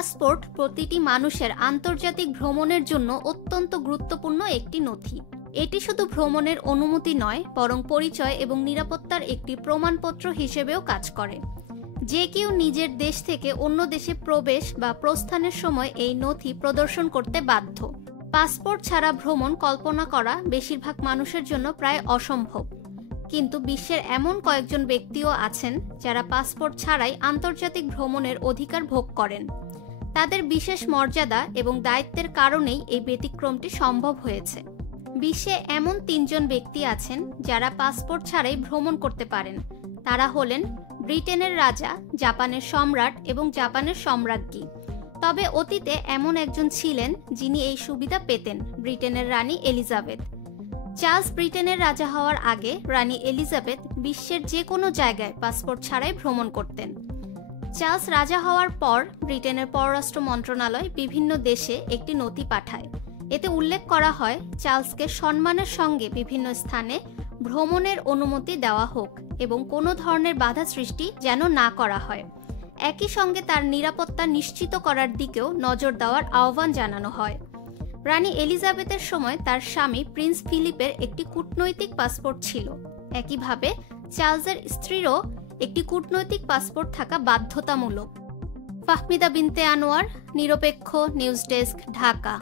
Passport প্রতিটি মানুষের আন্তর্জাতিক ভ্রমণের জন্য অত্যন্ত গুরুত্বপূর্ণ একটি নথি। এটি শুধু ভ্রমণের অনুমতি নয়, বরং পরিচয় এবং নিরাপত্তার একটি প্রমাণপত্র হিসেবেও কাজ করে। যে কেউ নিজের দেশ থেকে অন্য দেশে প্রবেশ বা প্রস্থানের সময় এই নথি প্রদর্শন করতে বাধ্য। পাসপোর্ট ছাড়া ভ্রমণ কল্পনা করা বেশিরভাগ মানুষের জন্য প্রায় অসম্ভব, কিন্তু বিশ্বের এমন কয়েকজন ব্যক্তিও আছেন যারা পাসপোর্ট ছাড়াই আন্তর্জাতিক ভ্রমণের অধিকার ভোগ করেন। তাদের বিশেষ মর্যাদা এবং দায়িত্বের কারণেই এই ব্যতিক্রমটি সম্ভব হয়েছে। বিশ্বে এমন 3 জন ব্যক্তি আছেন যারা পাসপোর্ট ছাড়াই ভ্রমণ করতে পারেন। তারা হলেন ব্রিটেনের রাজা, জাপানের সম্রাট এবং জাপানের সম্রাজ্ঞী। তবে অতীতে এমন একজন ছিলেন যিনি এই সুবিধা পেতেন, ব্রিটেনের রানী এলিজাবেথ। চার্লস ব্রিটেনের রাজা হওয়ার আগে রানী এলিজাবেথ বিশ্বের যে কোনো জায়গায় পাসপোর্ট ছাড়াই ভ্রমণ করতেন। চার্লস রাজা হওয়ার পর ব্রিটেনের পররাষ্ট্র মন্ত্রণালয় বিভিন্ন দেশে একটি নথি পাঠায়। এতে উল্লেখ করা হয় চার্লসকে সম্মানের সঙ্গে বিভিন্ন স্থানে ভ্রমণের অনুমতি দেওয়া হোক এবং কোনো ধরনের বাধা সৃষ্টি যেন না করা হয়। একই সঙ্গে তার নিরাপত্তা নিশ্চিত করার দিকেও নজর দেওয়ার আহ্বান জানানো হয়। রানী এলিজাবেথের সময় তার স্বামী প্রিন্স ফিলিপের একটি কূটনৈতিক পাসপোর্ট ছিল। একইভাবে চার্লসের স্ত্রীরও একটি কূটনৈতিক পাসপোর্ট থাকা বাধ্যতামূলক। ফাহমিদা বিনতে আনোয়ার, নিরপেক্ষ নিউজ ডেস্ক, ঢাকা।